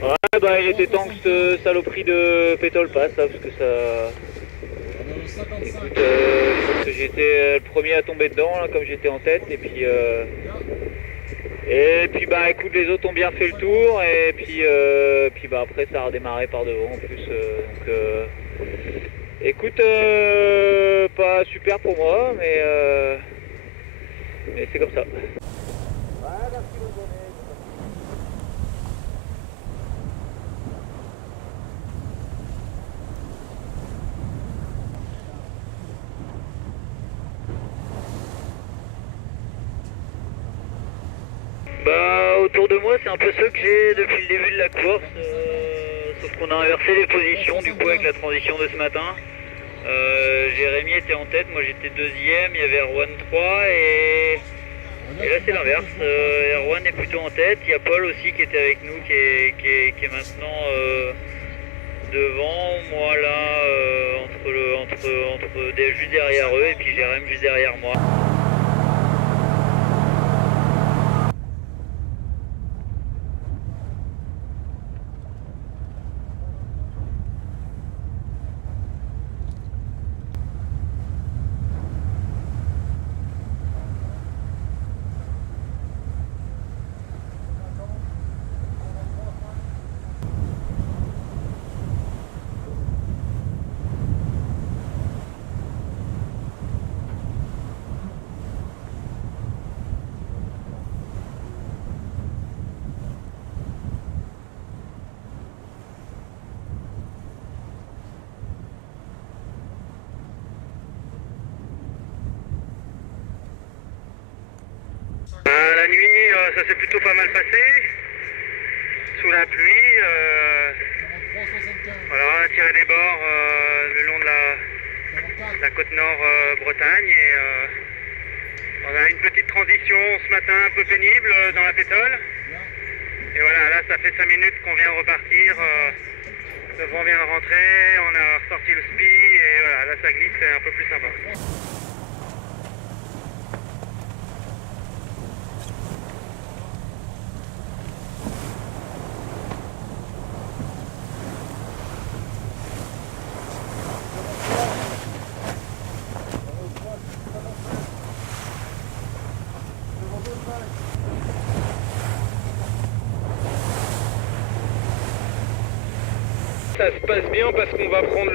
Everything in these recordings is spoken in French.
Ouais, bah il était temps que cette saloperie de pétole passe, là, parce que ça... Écoute, je pense que j'étais le premier à tomber dedans, là, comme j'étais en tête, et puis... bah écoute, les autres ont bien fait le tour, et puis bah après ça a redémarré par devant en plus, écoute, pas super pour moi, mais c'est comme ça. Bah autour de moi c'est un peu ceux que j'ai depuis le début de la course, sauf qu'on a inversé les positions du coup avec la transition de ce matin. Jérémy était en tête, moi j'étais deuxième, il y avait Erwan 3 et là c'est l'inverse. Erwan est plutôt en tête, il y a Paul aussi qui était avec nous qui est maintenant devant, moi là juste derrière eux et puis Jérémy juste derrière moi. La nuit, ça s'est plutôt pas mal passé. Sous la pluie, voilà, on a tiré des bords le long de la côte nord Bretagne et on a une petite transition ce matin un peu pénible dans la pétole. Et voilà, là ça fait 5 minutes qu'on vient de repartir. Le vent vient de rentrer, on a ressorti le spi et voilà, là ça glisse, c'est un peu plus sympa. Ça se passe bien parce qu'on va prendre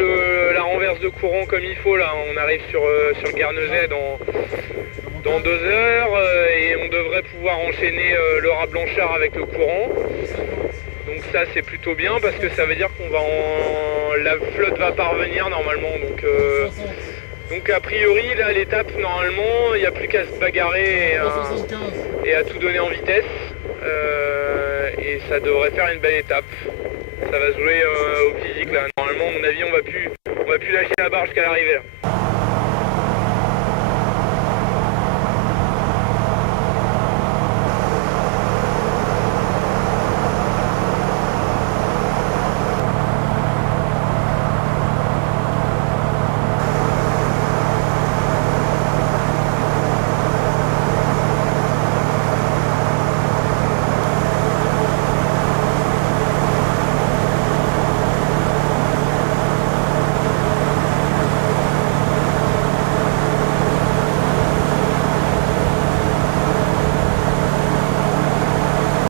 la renverse de courant comme il faut là. On arrive sur le Guernesey dans 2 heures et on devrait pouvoir enchaîner le rat Blanchard avec le courant. Donc ça c'est plutôt bien parce que ça veut dire la flotte va parvenir normalement. Donc a priori là l'étape normalement il n'y a plus qu'à se bagarrer et à tout donner en vitesse. Et ça devrait faire une belle étape. Ça va se jouer au physique là. Normalement, à mon avis, on va plus lâcher la barre jusqu'à l'arrivée là.